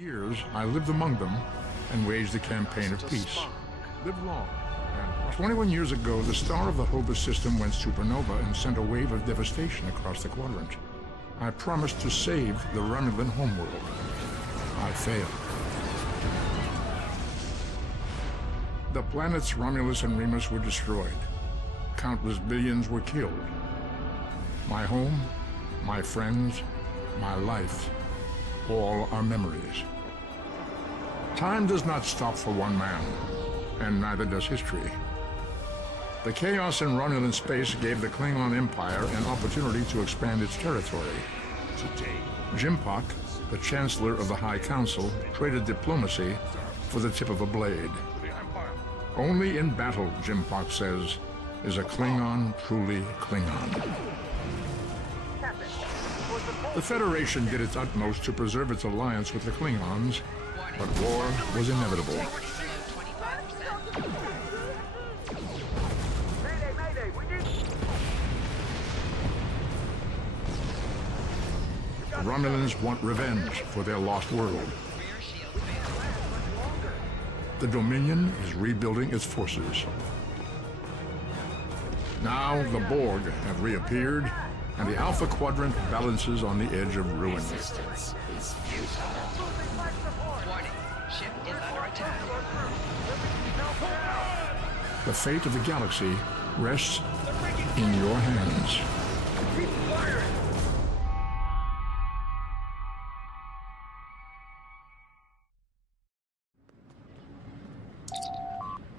years, I lived among them and waged a campaign of peace. Lived long. And 21 years ago, the star of the Hobus system went supernova and sent a wave of devastation across the quadrant. I promised to save the Romulan homeworld. I failed. The planets Romulus and Remus were destroyed. Countless billions were killed. My home, my friends, my life, all are memories. Time does not stop for one man, and neither does history. The chaos in Romulan space gave the Klingon Empire an opportunity to expand its territory. Today, Jimpak, the Chancellor of the High Council, traded diplomacy for the tip of a blade. Only in battle, Jimpak says, is a Klingon truly Klingon. The Federation did its utmost to preserve its alliance with the Klingons, but war was inevitable. The Romulans want revenge for their lost world. The Dominion is rebuilding its forces. Now the Borg have reappeared, and the Alpha Quadrant balances on the edge of ruin. Resistance is futile. Warning, ship is under attack. The fate of the galaxy rests in your hands.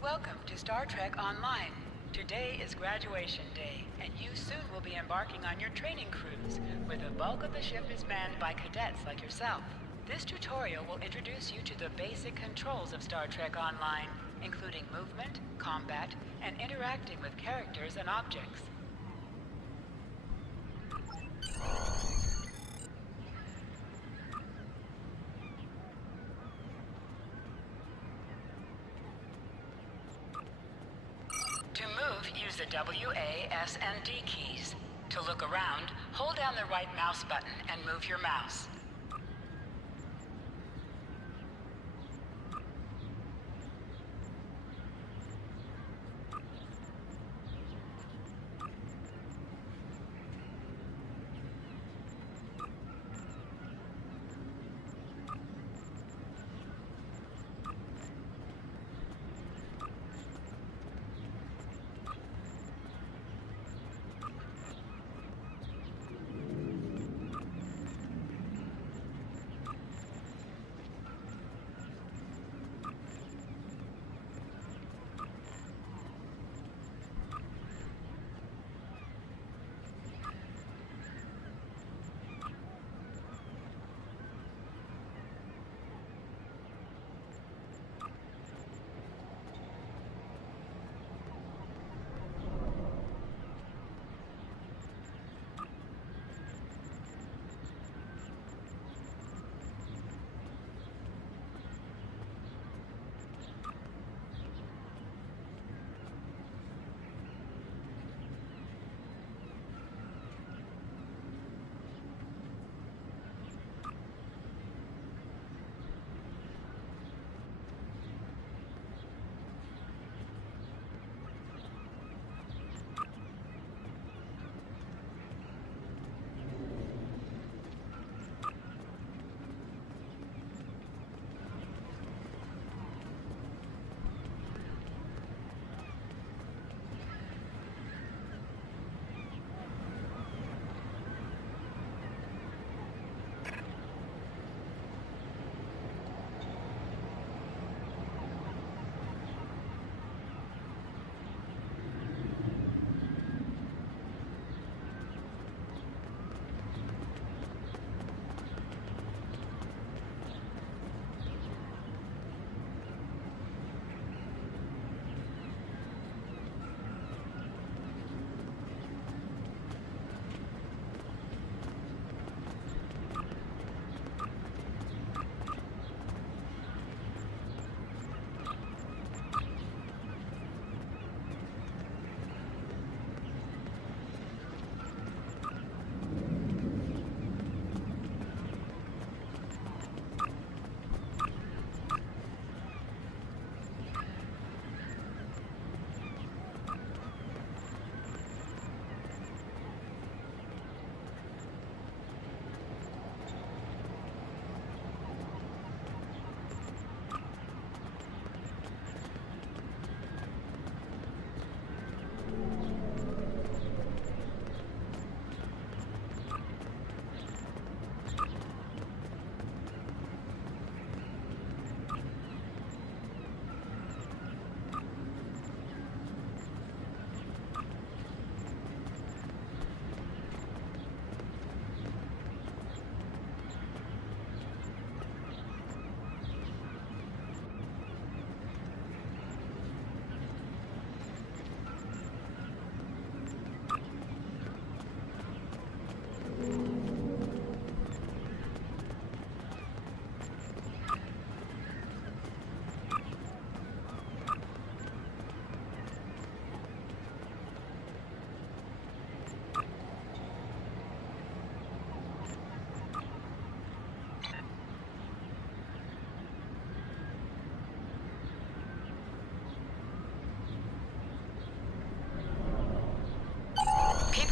Welcome to Star Trek Online. Today is graduation day, and you soon will be embarking on your training cruise, where the bulk of the ship is manned by cadets like yourself. This tutorial will introduce you to the basic controls of Star Trek Online, including movement, combat, and interacting with characters and objects. To move, use the W, A, S, and D keys. To look around, hold down the right mouse button and move your mouse.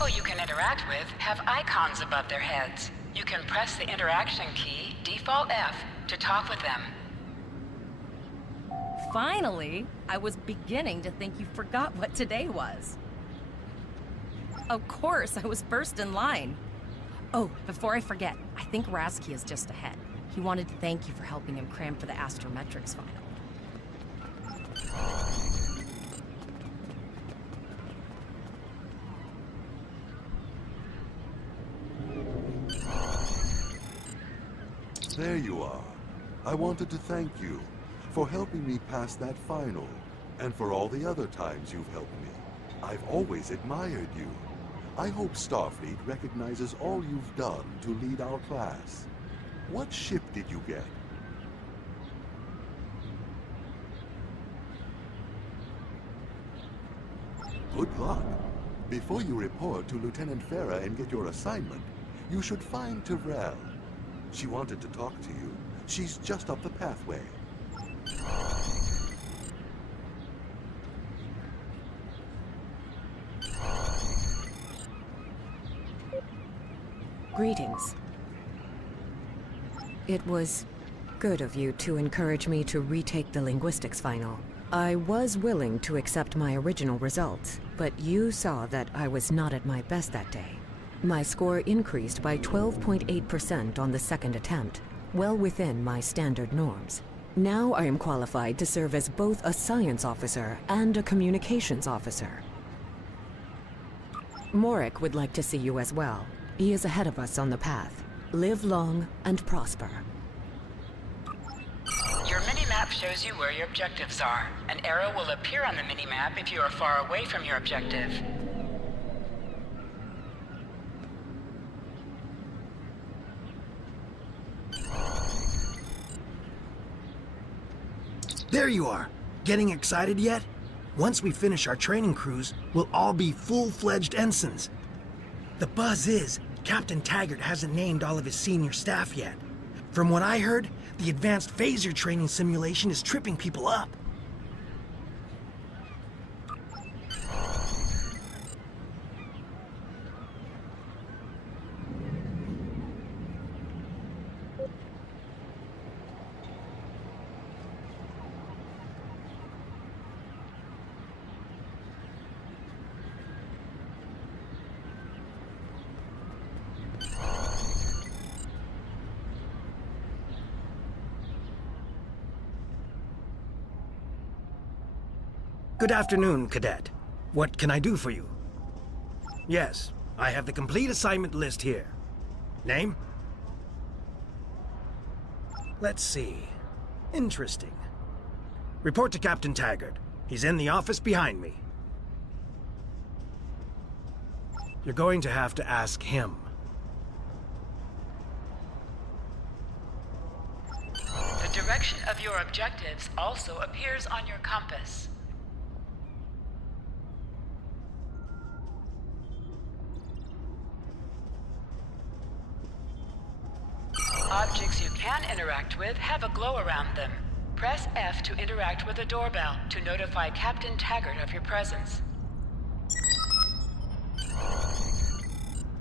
people you can interact with have icons above their heads. You can press the interaction key, default F, to talk with them. Finally, I was beginning to think you forgot what today was. Of course, I was first in line. Oh, before I forget, I think Rasky is just ahead. He wanted to thank you for helping him cram for the Astrometrics final. There you are. I wanted to thank you for helping me pass that final, and for all the other times you've helped me. I've always admired you. I hope Starfleet recognizes all you've done to lead our class. What ship did you get? Good luck. Before you report to Lieutenant Farah and get your assignment, you should find Tyrell. She wanted to talk to you. She's just up the pathway. Greetings. It was good of you to encourage me to retake the linguistics final. I was willing to accept my original results, but you saw that I was not at my best that day. My score increased by 12.8% on the second attempt, well within my standard norms. Now I am qualified to serve as both a science officer and a communications officer. Morik would like to see you as well. He is ahead of us on the path. Live long and prosper. Your mini-map shows you where your objectives are. An arrow will appear on the mini-map if you are far away from your objective. There you are! Getting excited yet? Once we finish our training cruise, we'll all be full-fledged ensigns. The buzz is, Captain Taggart hasn't named all of his senior staff yet. From what I heard, the advanced phaser training simulation is tripping people up. Good afternoon, Cadet. What can I do for you? Yes, I have the complete assignment list here. Name? Let's see. Interesting. Report to Captain Taggart. He's in the office behind me. You're going to have to ask him. The direction of your objectives also appears on your compass. Objects you can interact with have a glow around them. Press F to interact with a doorbell to notify Captain Taggart of your presence.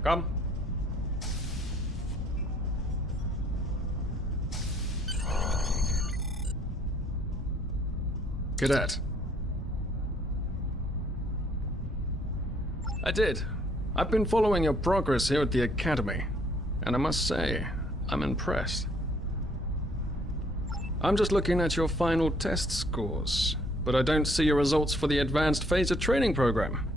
Come. Cadet. I did. I've been following your progress here at the Academy, and I must say, I'm impressed. I'm just looking at your final test scores, but I don't see your results for the Advanced Phaser Training Program.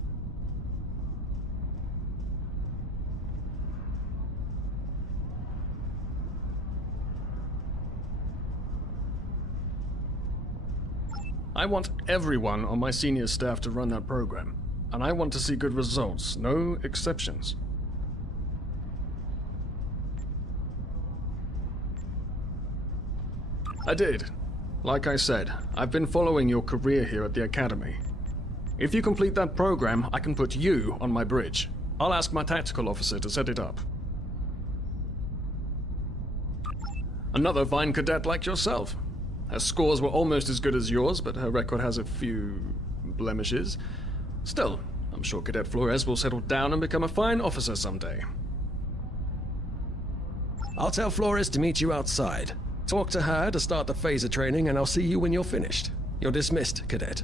I want everyone on my senior staff to run that program, and I want to see good results, no exceptions. I did. Like I said, I've been following your career here at the Academy. If you complete that program, I can put you on my bridge. I'll ask my tactical officer to set it up. Another fine cadet like yourself. Her scores were almost as good as yours, but her record has a few blemishes. Still, I'm sure Cadet Flores will settle down and become a fine officer someday. I'll tell Flores to meet you outside. Talk to her to start the phaser training, and I'll see you when you're finished. You're dismissed, Cadet.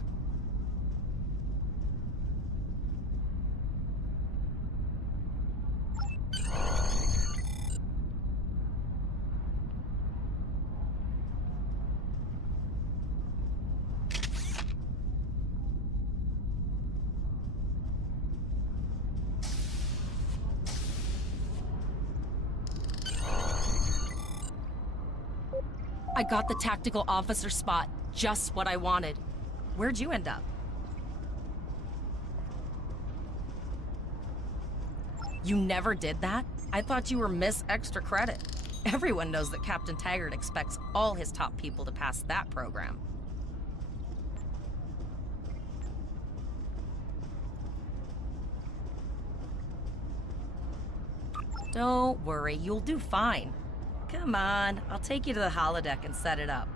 I got the tactical officer spot. Just what I wanted. Where'd you end up? You never did that? I thought you were Miss Extra Credit. Everyone knows that Captain Taggart expects all his top people to pass that program. Don't worry, you'll do fine. Come on, I'll take you to the holodeck and set it up.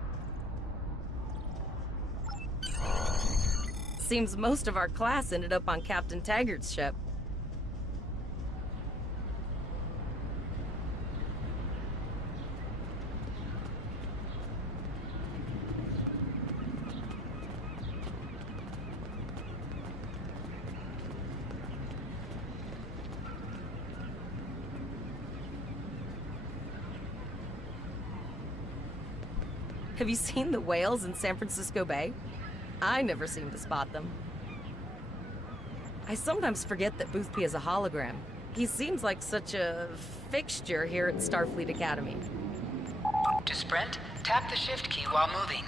Seems most of our class ended up on Captain Taggart's ship. Have you seen the whales in San Francisco Bay? I never seem to spot them. I sometimes forget that Boothby is a hologram. He seems like such a fixture here at Starfleet Academy. To sprint, tap the shift key while moving.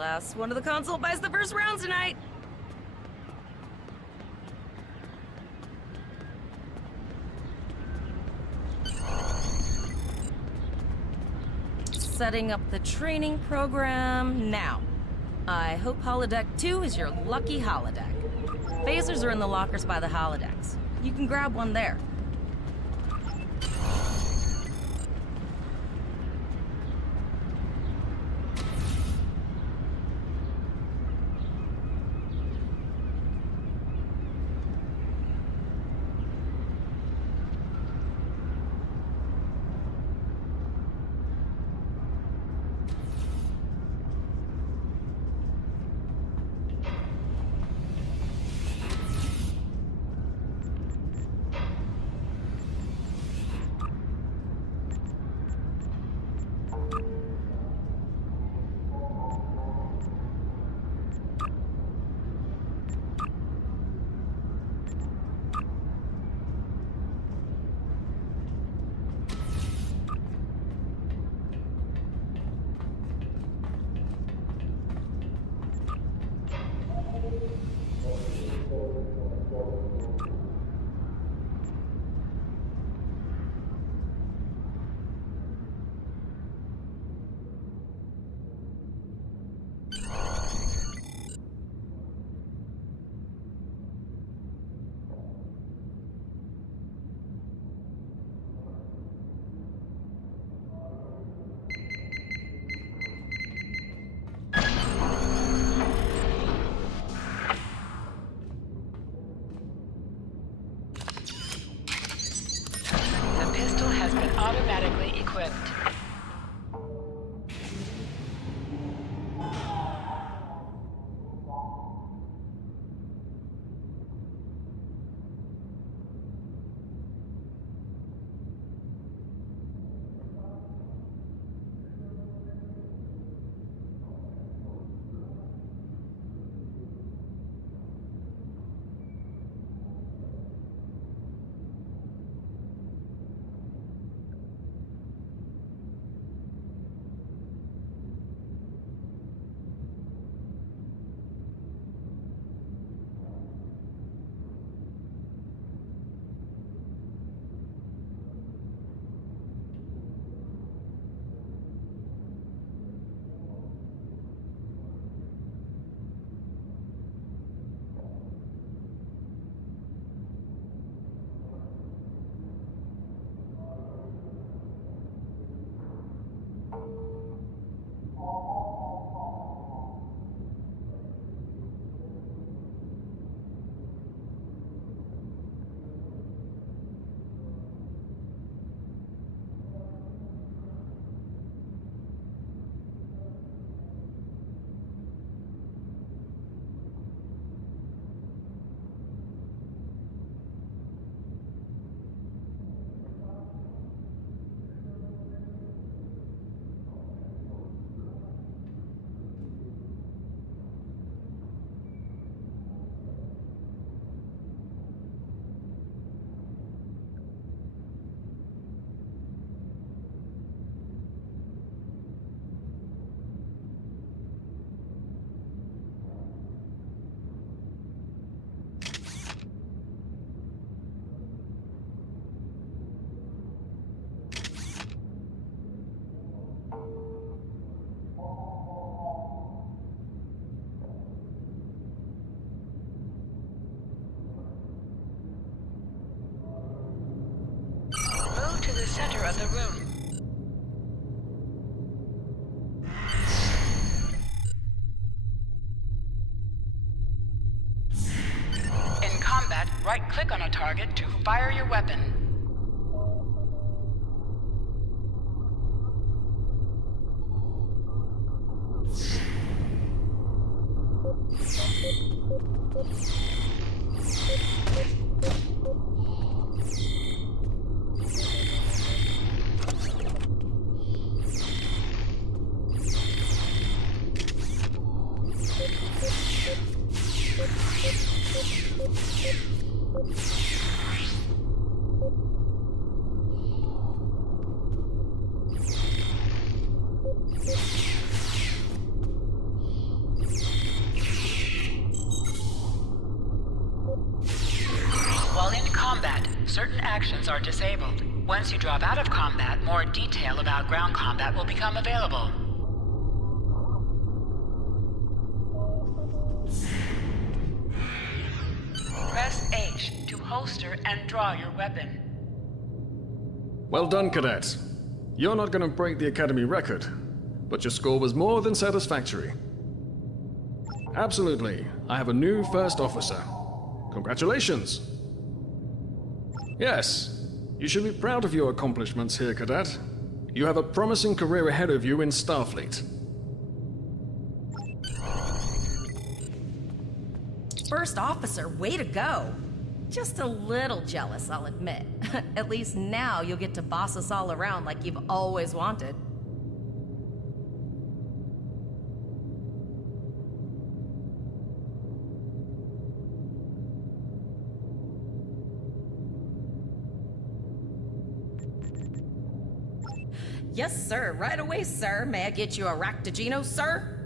Last one of the console buys the first round tonight. Setting up the training program now. I hope Holodeck 2 is your lucky holodeck. Phasers are in the lockers by the holodecks. You can grab one there. automatically equipped. Move to the center of the room. In combat, right-click on a target to fire your weapon. While in combat, certain actions are disabled. Once you drop out of combat, more detail about ground combat will become available. Press H to holster and draw your weapon. Well done, cadets. You're not going to break the Academy record, but your score was more than satisfactory. Absolutely. I have a new first officer. Congratulations. Yes, you should be proud of your accomplishments here, cadet. You have a promising career ahead of you in Starfleet. First officer, way to go! Just a little jealous, I'll admit. At least now you'll get to boss us all around like you've always wanted. Yes, sir. Right away, sir. May I get you a Raktajino, sir?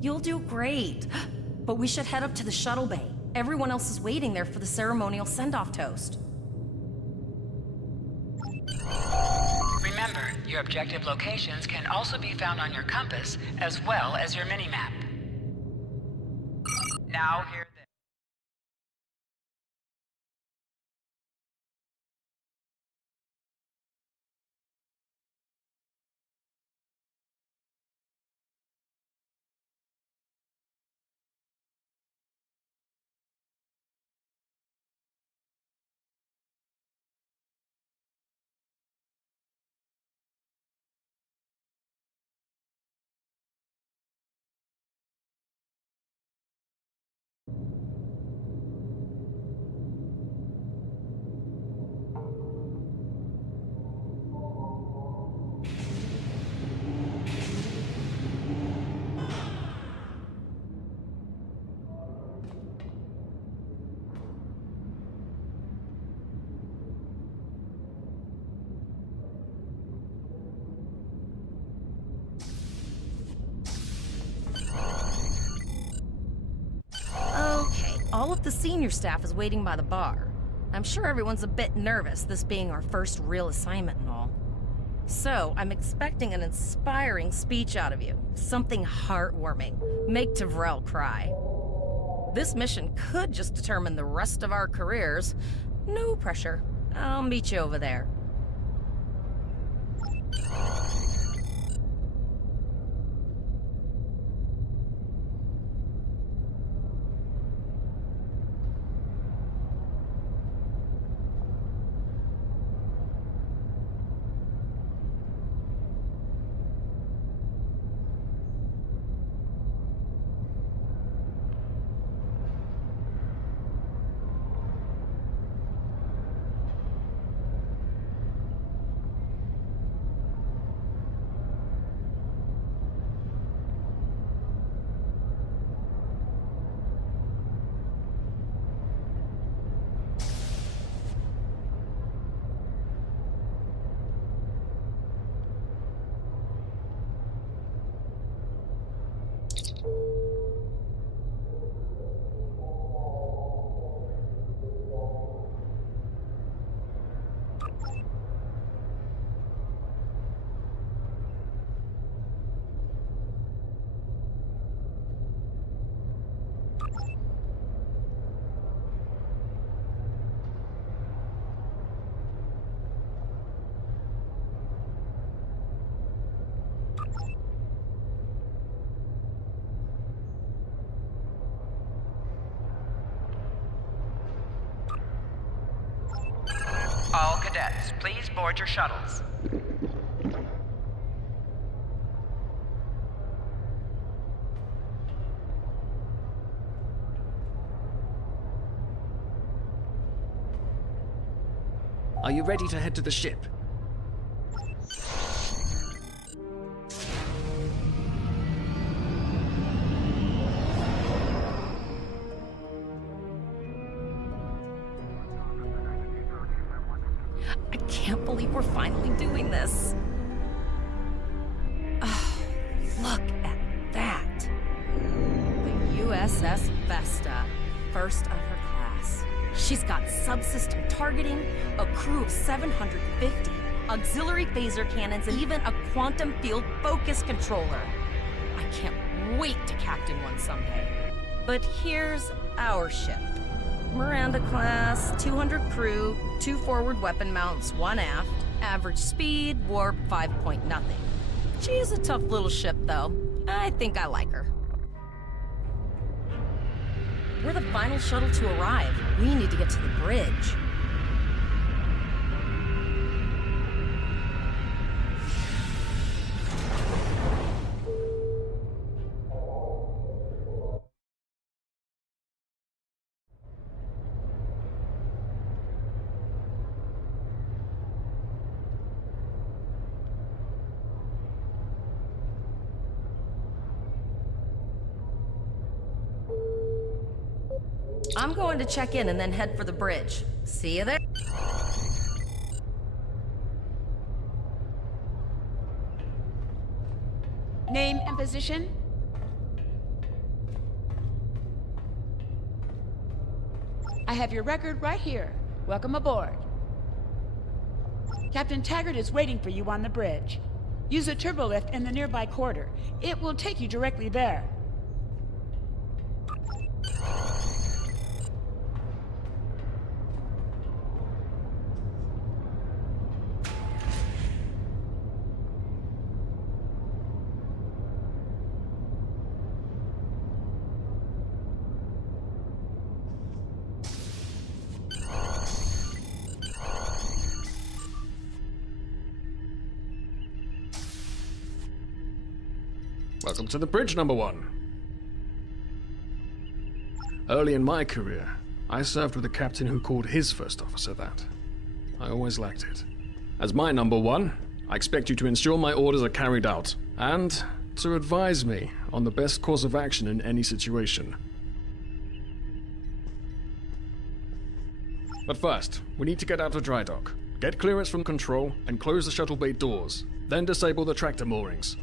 You'll do great. But we should head up to the shuttle bay. Everyone else is waiting there for the ceremonial send-off toast. Remember, your objective locations can also be found on your compass as well as your mini-map. Now hear this. All of the senior staff is waiting by the bar. I'm sure everyone's a bit nervous, this being our first real assignment and all. So, I'm expecting an inspiring speech out of you. Something heartwarming. Make Tavrel cry. This mission could just determine the rest of our careers. No pressure. I'll meet you over there. All cadets, please board your shuttles. Are you ready to head to the ship? I can't believe we're finally doing this. Oh, look at that. The USS Vesta, first of her class. She's got subsystem targeting, a crew of 750, auxiliary phaser cannons, and even a quantum field focus controller. I can't wait to captain one someday. But here's our ship. Miranda class, 200 crew, 2 forward weapon mounts, 1 aft, average speed, warp 5 nothing. She's a tough little ship, though. I think I like her. We're the final shuttle to arrive. We need to get to the bridge. I'm going to check in and then head for the bridge. See you there. Name and position? I have your record right here. Welcome aboard. Captain Taggart is waiting for you on the bridge. Use a turbolift in the nearby quarter. It will take you directly there. Welcome to the bridge, number one. Early in my career, I served with a captain who called his first officer that. I always liked it. As my number one, I expect you to ensure my orders are carried out, and to advise me on the best course of action in any situation. But first, we need to get out of dry dock, get clearance from control, and close the shuttle bay doors, then disable the tractor moorings.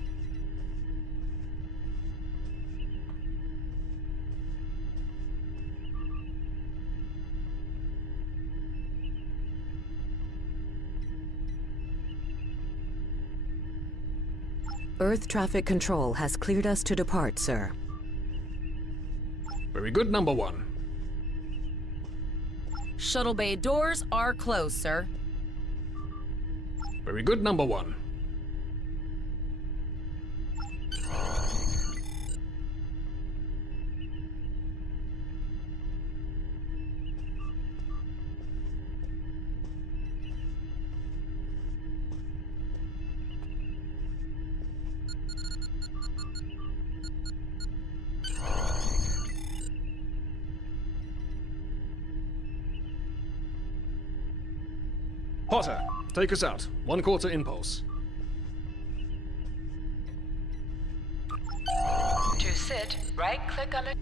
Earth Traffic Control has cleared us to depart, sir. Very good, number one. Shuttle bay doors are closed, sir. Very good, number one. Potter, take us out. 1/4 impulse. To sit, right-click on the...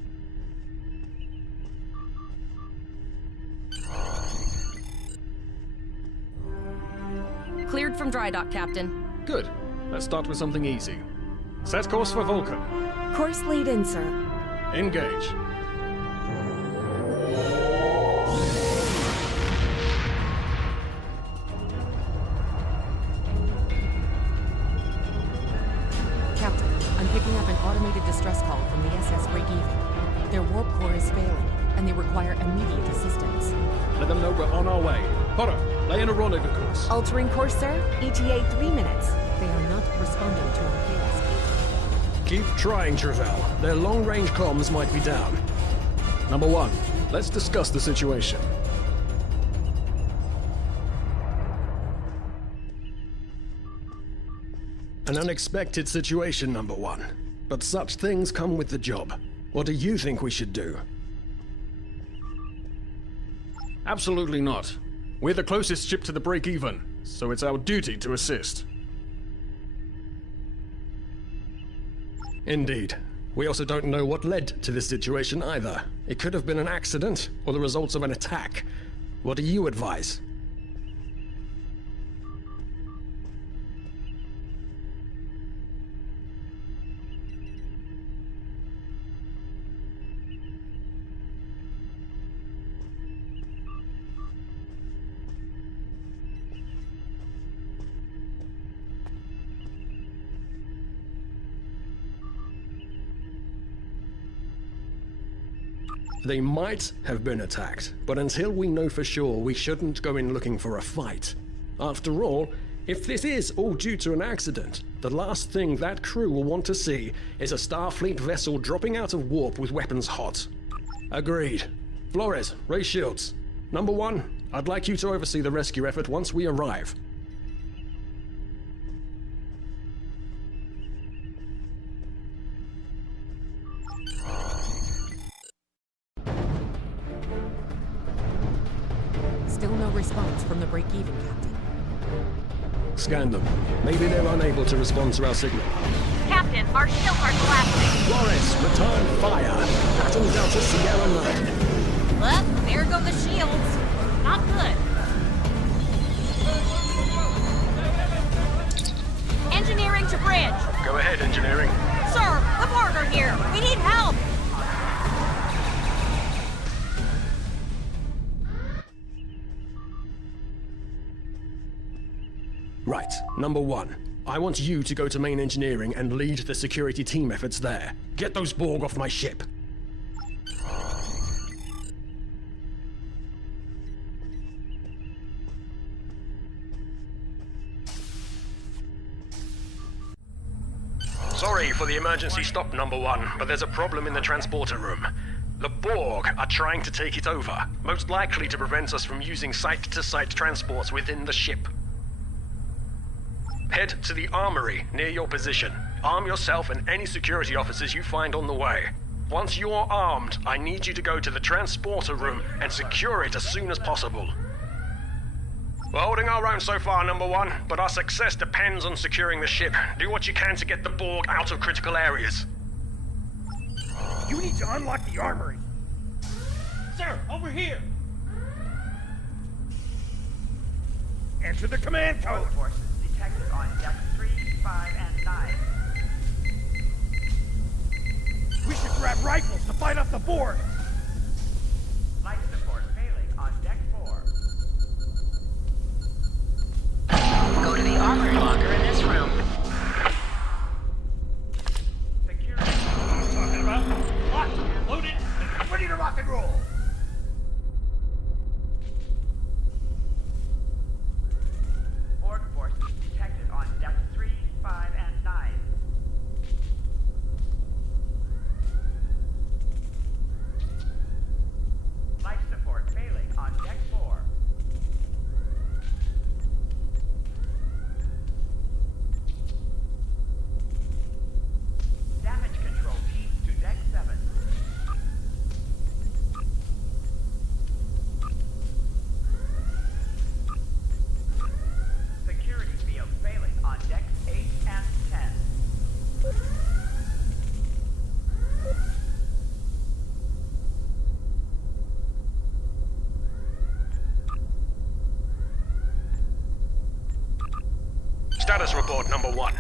Cleared from dry dock, Captain. Good. Let's start with something easy. Set course for Vulcan. Course lead in, sir. Engage. Captain, I'm picking up an automated distress call from the SS Breakeven. Their warp core is failing, and they require immediate assistance. Let them know we're on our way. Potter, lay in a rendezvous course. Altering course, sir. ETA 3 minutes. They are not responding to our hails. Keep trying, Travell. Their long-range comms might be down. Number one, let's discuss the situation. An unexpected situation, number one. But such things come with the job. What do you think we should do? Absolutely not. We're the closest ship to the break-even, so it's our duty to assist. Indeed. We also don't know what led to this situation either. It could have been an accident, or the results of an attack. What do you advise? They might have been attacked, but until we know for sure, we shouldn't go in looking for a fight. After all, if this is all due to an accident, the last thing that crew will want to see is a Starfleet vessel dropping out of warp with weapons hot. Agreed. Flores, raise shields. Number one, I'd like you to oversee the rescue effort once we arrive. Still no response from the break-even, Captain. Scan them. Maybe they're unable to respond to our signal. Captain, our shields are collapsing. Flores, return fire. Pattern Delta Sierra 9. Well, there go the shields. Not good. Engineering to bridge. Go ahead, engineering. Sir, the partner here. We need help. Number 1, I want you to go to main engineering and lead the security team efforts there. Get those Borg off my ship. Sorry for the emergency stop, Number 1, but there's a problem in the transporter room. The Borg are trying to take it over, most likely to prevent us from using site-to-site transports within the ship. Head to the armory near your position. Arm yourself and any security officers you find on the way. Once you're armed, I need you to go to the transporter room and secure it as soon as possible. We're holding our own so far, Number 1, but our success depends on securing the ship. Do what you can to get the Borg out of critical areas. You need to unlock the armory. Sir, over here! Enter the command code. Forces detected on deck 3, 5, and 9. We should grab rifles to fight off the Borg. Life support failing on deck 4. Go to the armory locker in this room. Security. Talking about? Locked, loaded, and ready to rock and roll! Borg forces detected on deck 3, 5, and 9. Life support failing on deck 4. Damage control team to deck 7. Security field failing on decks 8 and 10. Status report, Number 1.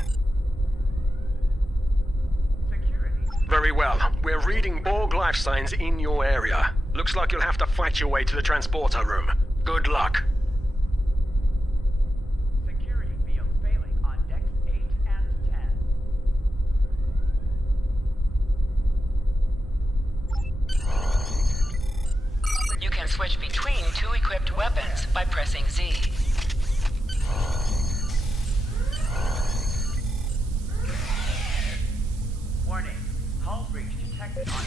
Security. Very well. We're reading Borg life signs in your area. Looks like you'll have to fight your way to the transporter room. Good luck. Security field failing on decks 8 and 10. You can switch between two equipped weapons by pressing Z. Warning. Hull breach detected on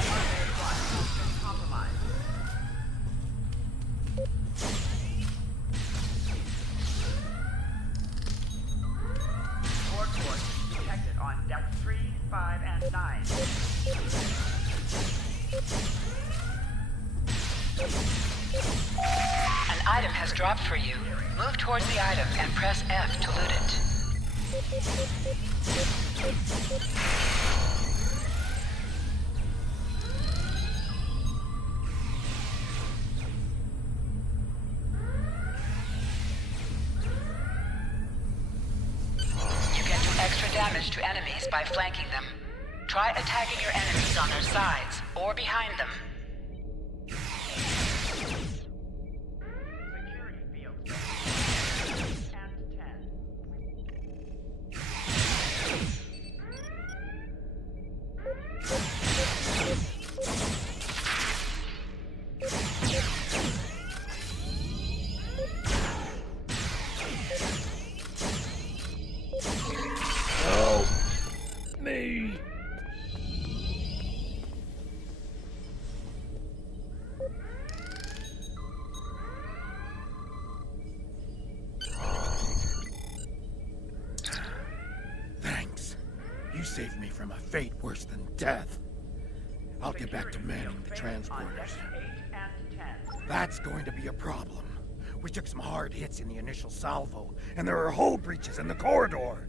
MRA-1 compromised. Borg force detected on deck 3, 5, and 9. An item has dropped for you. Move towards the item and press F to loot it. You can do extra damage to enemies by flanking them. Try attacking your enemies on their sides or behind them. Security field. And 10. Me. Thanks. You saved me from a fate worse than death. I'll get back to manning the transporters. That's going to be a problem. We took some hard hits in the initial salvo, and there are hull breaches in the corridor.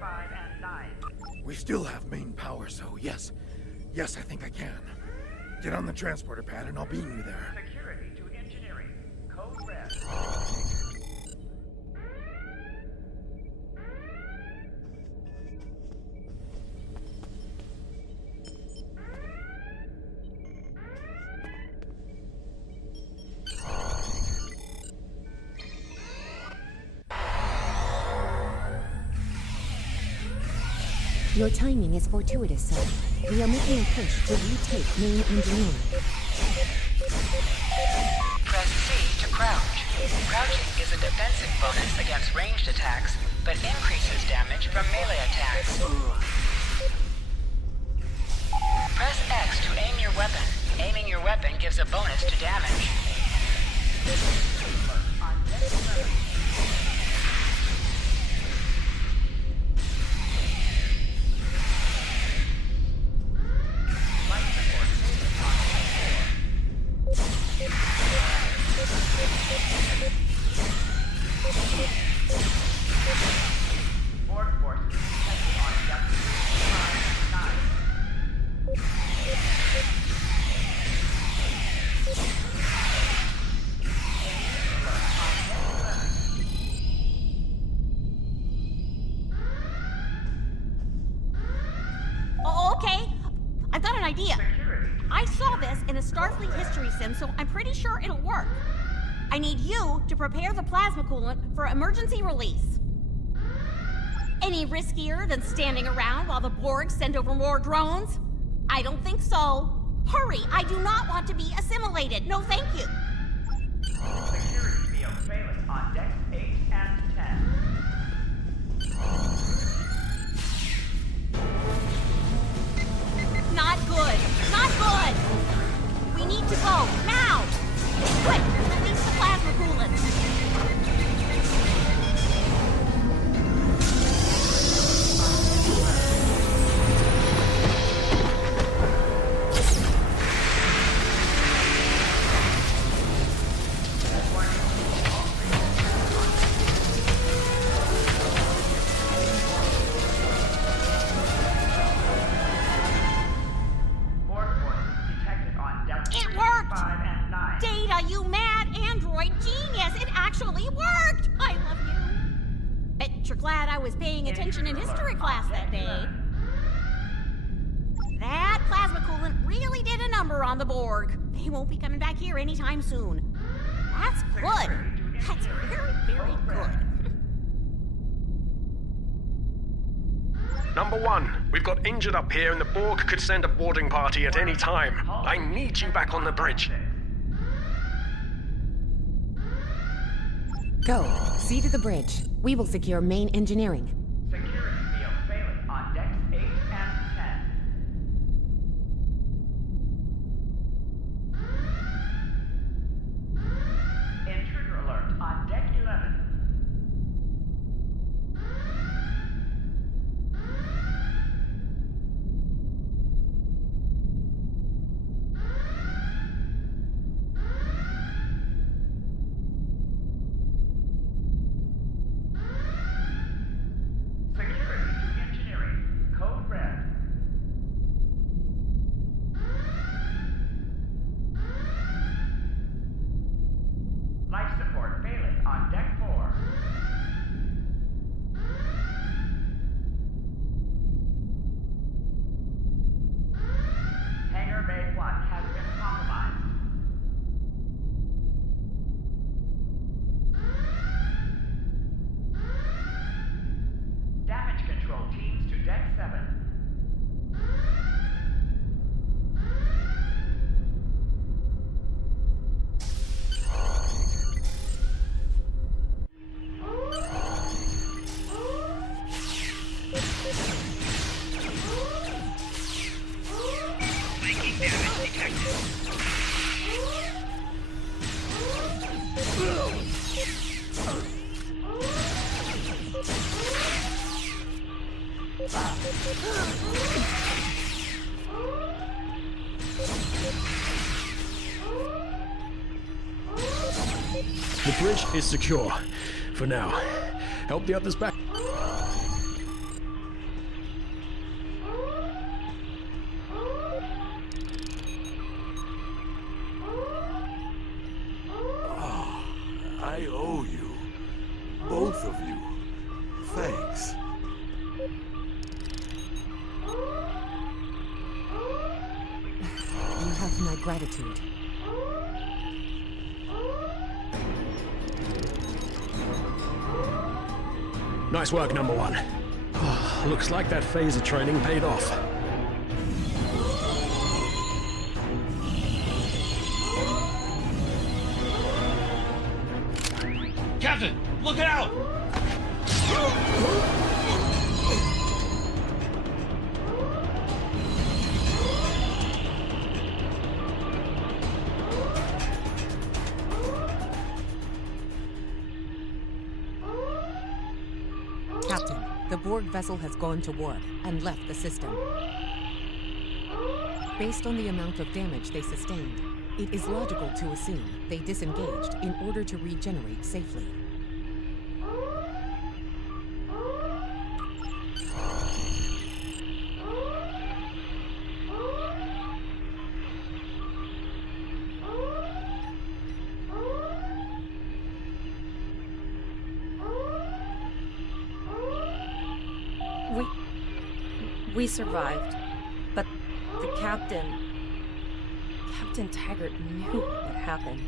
5 and 9. We still have main power, so yes. Yes, I think I can. Get on the transporter pad and I'll beam you there. Security to engineering. Code red. Your timing is fortuitous, sir. We are making a push to retake main engineering. Press C to crouch. Crouching is a defensive bonus against ranged attacks, but increases damage from melee attacks. Press X to aim your weapon. Aiming your weapon gives a bonus to damage. Borg forces detected on depth 3, 5, and 9. Oh, okay. I've got an idea. I saw this in a Starfleet history sim, so I'm pretty sure it'll work. I need you to prepare the plasma coolant for emergency release. Any riskier than standing around while the Borg send over more drones? I don't think so. Hurry, I do not want to be assimilated. No, thank you. Security field failing on decks 8 and 10. Not good. Not good. We need to go now. Quick, release the plasma coolant. Borg forces detected on depth It 3, worked! 5, and 9. Data, you mad android genius! It actually worked! I love you. Bet you're glad I was paying attention in history class that day. That plasma coolant really did a number on the Borg. They won't be coming back here anytime soon. That's good. That's very, very good. Number 1, we've got injured up here and the Borg could send a boarding party at any time. I need you back on the bridge. Go. See to the bridge. We will secure main engineering. Security field failing on decks 8 and 10. Intruder alert on deck 11. Security to engineering. Code red. Life support failing on deck 4. Hangar Bay 1 has been compromised. Damage control teams to deck 7. The bridge is secure. For now. Help the others back. gratitude. Nice work, number one. Looks like that phaser training paid off. Captain, look out! Captain, the Borg vessel has gone to warp and left the system. Based on the amount of damage they sustained, it is logical to assume they disengaged in order to regenerate safely. We survived, but the Captain Taggart knew what would happen,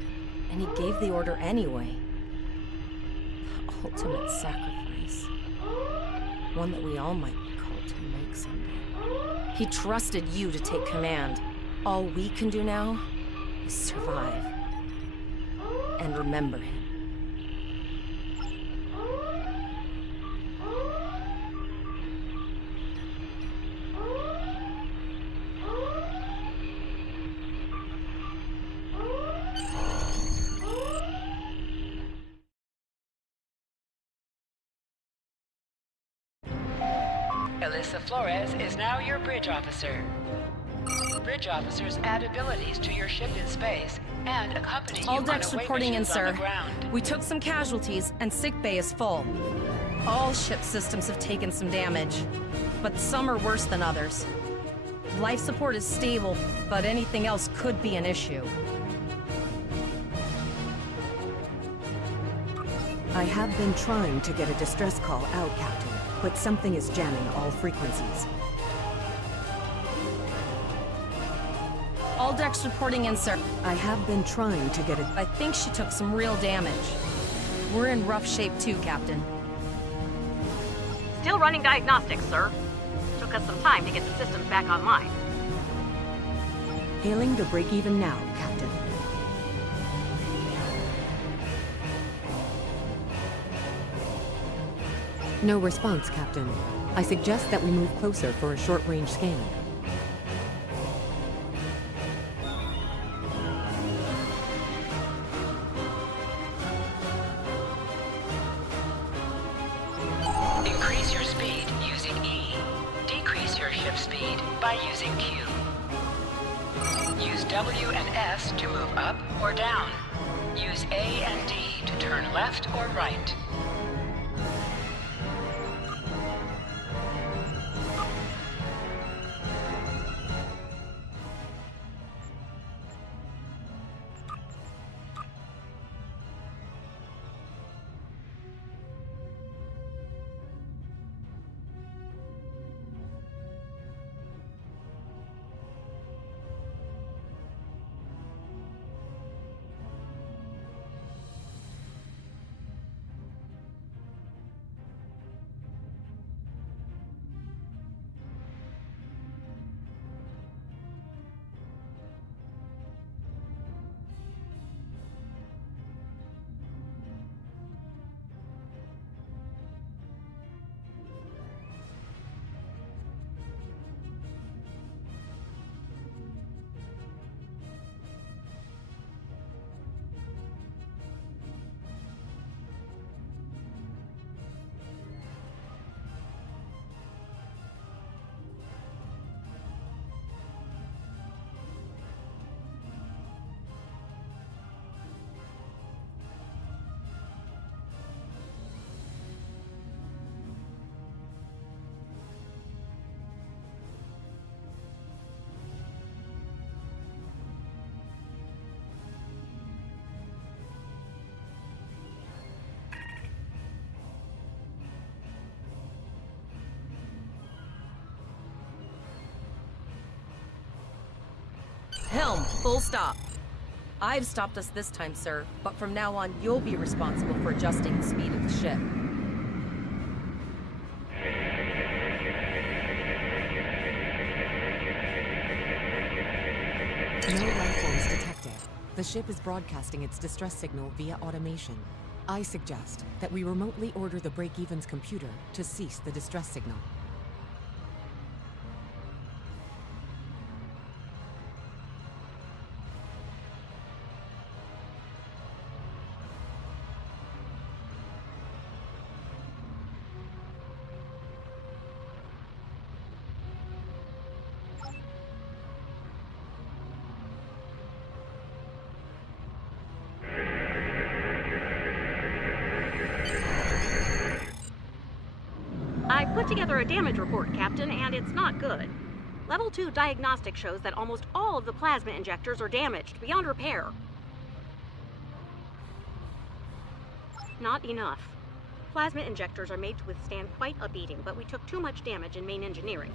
and he gave the order anyway. The ultimate sacrifice. One that we all might be called to make someday. He trusted you to take command. All we can do now is survive. And remember him. Alyssa Flores is now your bridge officer. Bridge officers add abilities to your ship in space and accompany you All on decks away reporting in, missions on sir. the ground. We took some casualties, and sickbay is full. All ship systems have taken some damage, but some are worse than others. Life support is stable, but anything else could be an issue. I have been trying to get a distress call out, Captain, but something is jamming all frequencies. All decks reporting in, sir. I have been trying to get I think she took some real damage. We're in rough shape too, Captain. Still running diagnostics, sir. Took us some time to get the systems back online. Hailing to break even now, Captain. No response, Captain. I suggest that we move closer for a short-range scan. Increase your speed using E. Decrease your ship speed by using Q. Use W and S to move up or down. Use A and D to turn left or right. Helm, full stop. I've stopped us this time, sir, but from now on, you'll be responsible for adjusting the speed of the ship. No life forms detected. The ship is broadcasting its distress signal via automation. I suggest that we remotely order the Break-Even's computer to cease the distress signal. I put together a damage report, Captain, and it's not good. Level 2 diagnostic shows that almost all of the plasma injectors are damaged beyond repair. Not enough. Plasma injectors are made to withstand quite a beating, but we took too much damage in main engineering.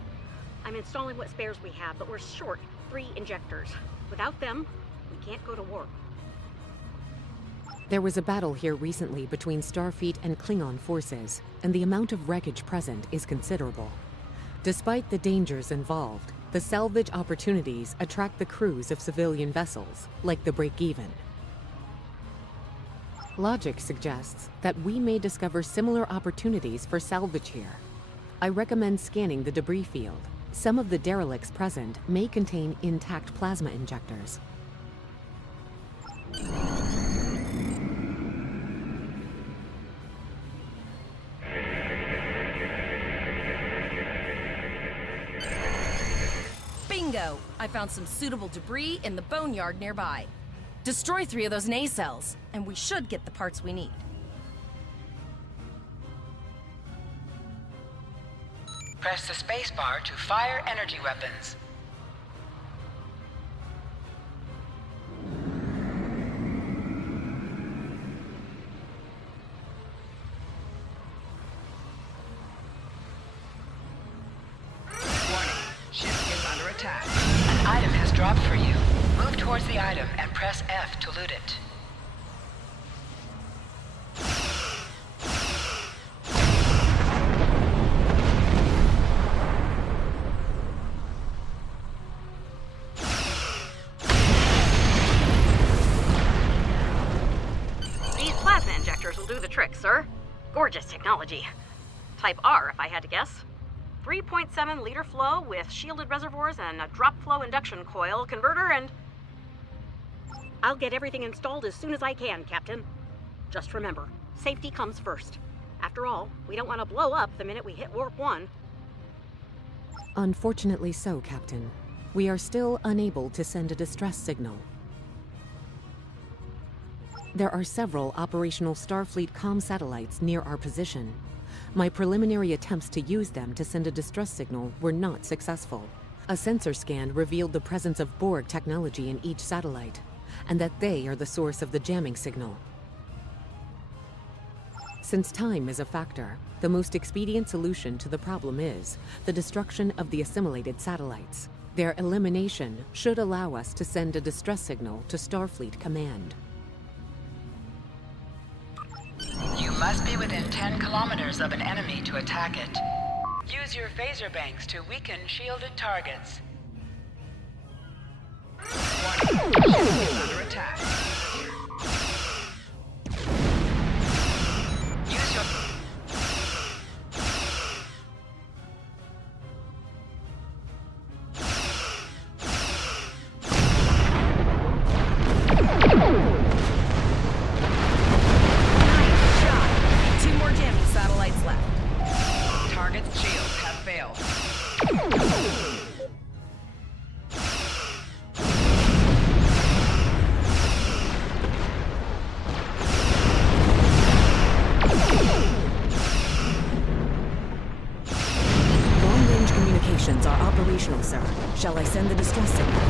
I'm installing what spares we have, but we're short 3 injectors. Without them, we can't go to war. There was a battle here recently between Starfleet and Klingon forces, and the amount of wreckage present is considerable. Despite the dangers involved, the salvage opportunities attract the crews of civilian vessels, like the Break-Even. Logic suggests that we may discover similar opportunities for salvage here. I recommend scanning the debris field. Some of the derelicts present may contain intact plasma injectors. Bingo! I found some suitable debris in the boneyard nearby. Destroy 3 of those nacelles, and we should get the parts we need. Press the spacebar to fire energy weapons. An item has dropped for you. Move towards the item and press F to loot it. These plasma injectors will do the trick, sir. Gorgeous technology. Type R, if I had to guess. 3.7 liter flow with shielded reservoirs and a drop flow induction coil converter, and I'll get everything installed as soon as I can, Captain. Just remember, safety comes first. After all, we don't want to blow up the minute we hit Warp 1. Unfortunately so, Captain. We are still unable to send a distress signal. There are several operational Starfleet comm satellites near our position. My preliminary attempts to use them to send a distress signal were not successful. A sensor scan revealed the presence of Borg technology in each satellite, and that they are the source of the jamming signal. Since time is a factor, the most expedient solution to the problem is the destruction of the assimilated satellites. Their elimination should allow us to send a distress signal to Starfleet Command. You must be within 10 kilometers of an enemy to attack it. Use your phaser banks to weaken shielded targets. Warning, ship is under attack. Use your... Sir. Shall I send the distress signal?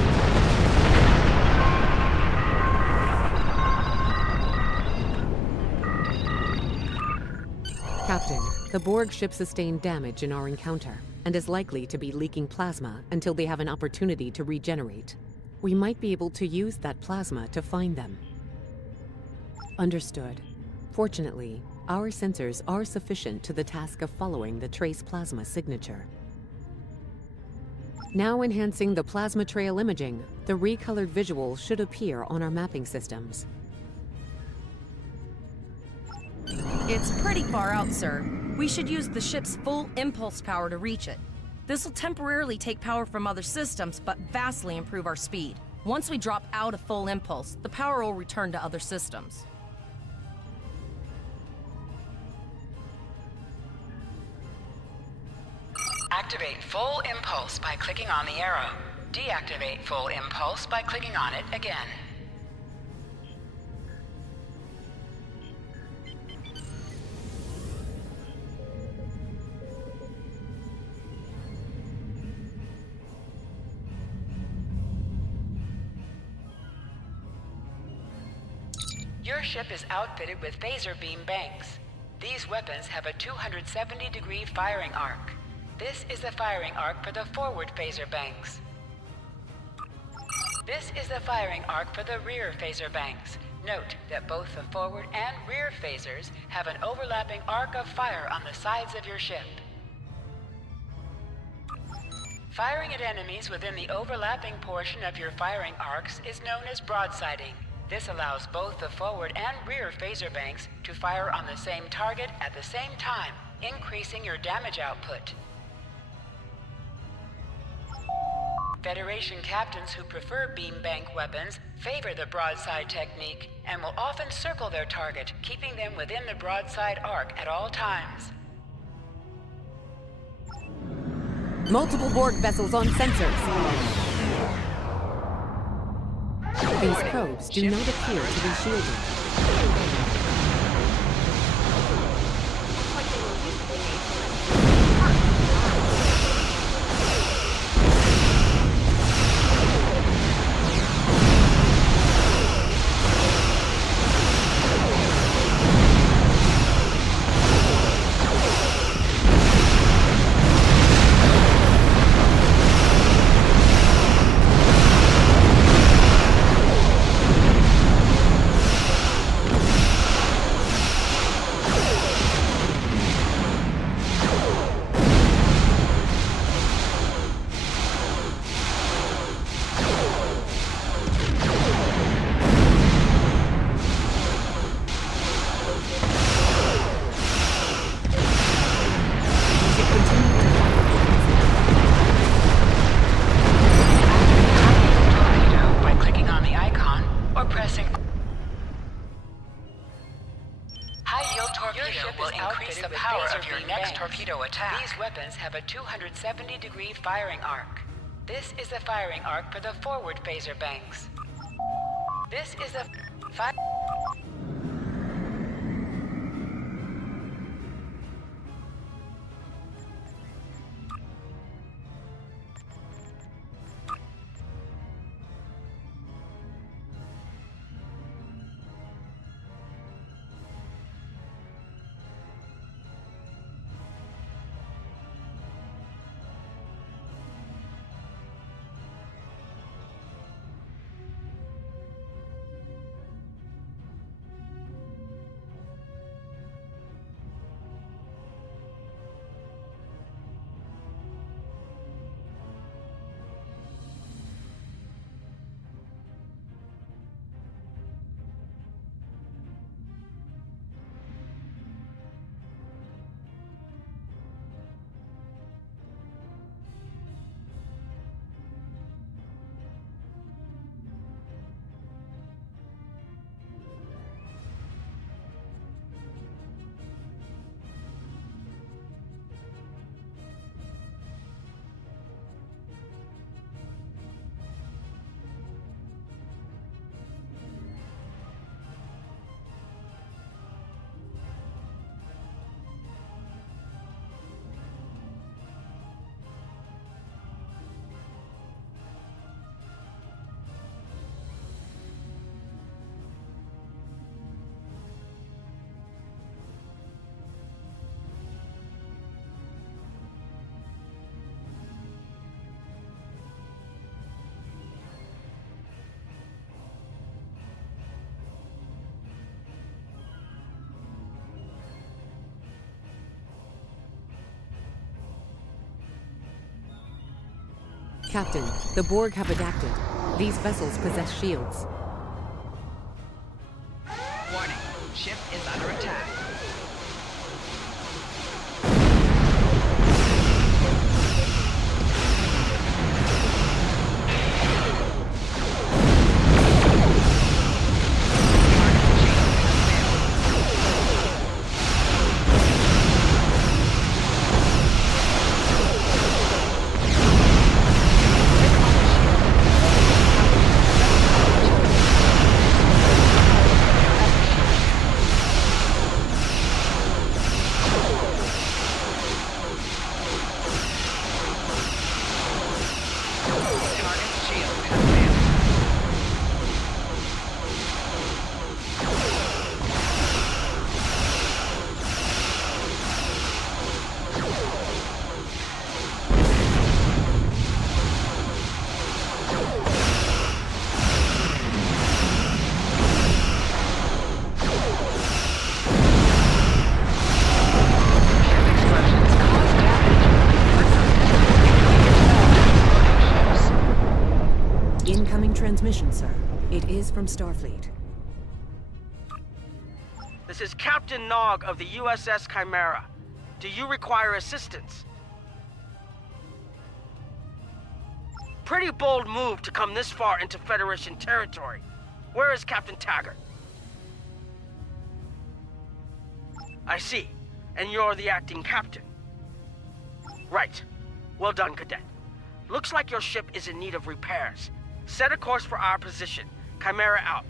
Captain, the Borg ship sustained damage in our encounter, and is likely to be leaking plasma until they have an opportunity to regenerate. We might be able to use that plasma to find them. Understood. Fortunately, our sensors are sufficient to the task of following the trace plasma signature. Now enhancing the plasma trail imaging, the recolored visuals should appear on our mapping systems. It's pretty far out, sir. We should use the ship's full impulse power to reach it. This will temporarily take power from other systems, but vastly improve our speed. Once we drop out of full impulse, the power will return to other systems. Activate full impulse by clicking on the arrow. Deactivate full impulse by clicking on it again. Your ship is outfitted with phaser beam banks. These weapons have a 270-degree firing arc. This is the firing arc for the forward phaser banks. This is the firing arc for the rear phaser banks. Note that both the forward and rear phasers have an overlapping arc of fire on the sides of your ship. Firing at enemies within the overlapping portion of your firing arcs is known as broadsiding. This allows both the forward and rear phaser banks to fire on the same target at the same time, increasing your damage output. Federation captains who prefer beam bank weapons favor the broadside technique and will often circle their target, keeping them within the broadside arc at all times. Multiple Borg vessels on sensors. These probes do not appear to be shielded. These weapons have a 270-degree firing arc. This is the firing arc for the forward phaser banks. This is the Captain, the Borg have adapted. These vessels possess shields. Warning, ship is under attack. Transmission, sir. It is from Starfleet. This is Captain Nog of the USS Chimera. Do you require assistance? Pretty bold move to come this far into Federation territory. Where is Captain Taggart? I see. And you're the acting captain. Right. Well done, Cadet. Looks like your ship is in need of repairs. Set a course for our position. Chimera out.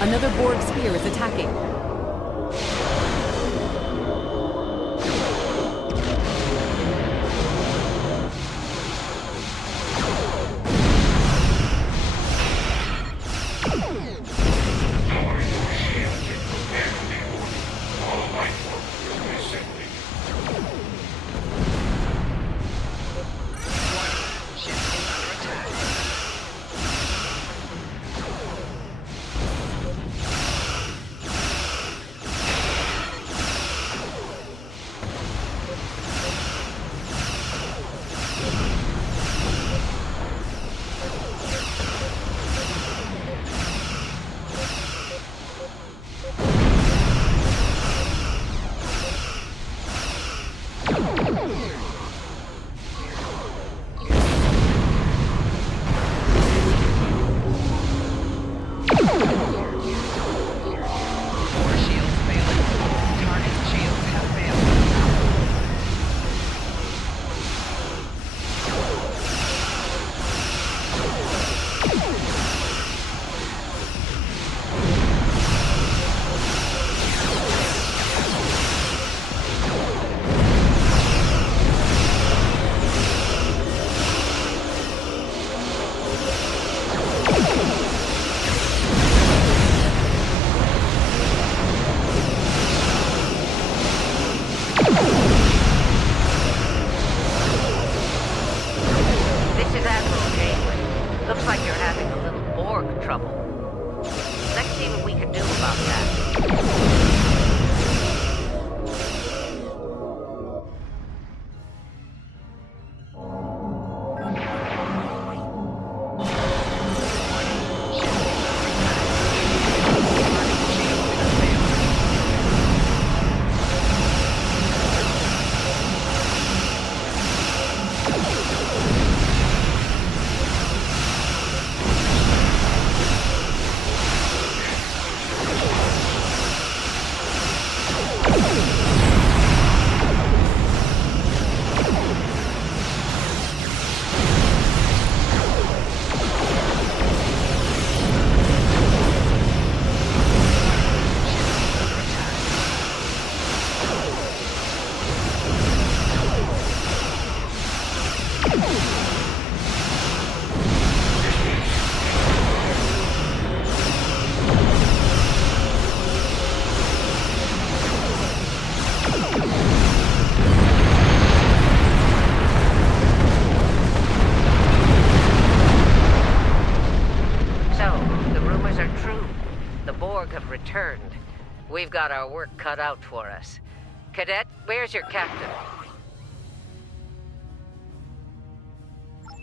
Another Borg sphere is attacking. returned. We've got our work cut out for us. Cadet, where's your captain?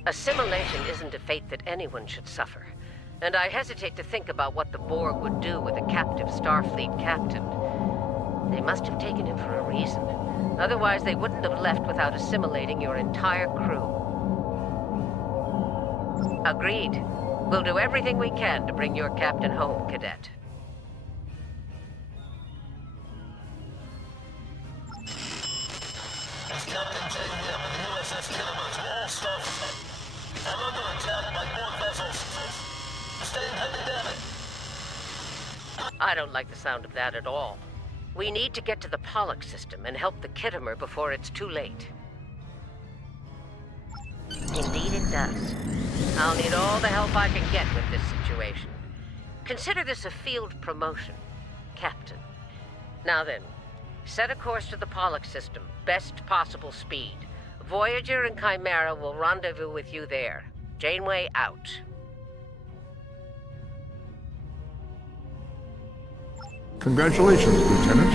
Assimilation isn't a fate that anyone should suffer, and I hesitate to think about what the Borg would do with a captive Starfleet captain. They must have taken him for a reason. Otherwise, they wouldn't have left without assimilating your entire crew. Agreed. We'll do everything we can to bring your captain home, Cadet. I don't like the sound of that at all. We need to get to the Pollock system and help the Khitomer before it's too late. Indeed it does. I'll need all the help I can get with this situation. Consider this a field promotion, Captain. Now then, set a course to the Pollock system, best possible speed. Voyager and Chimera will rendezvous with you there. Janeway out. Congratulations, Lieutenant.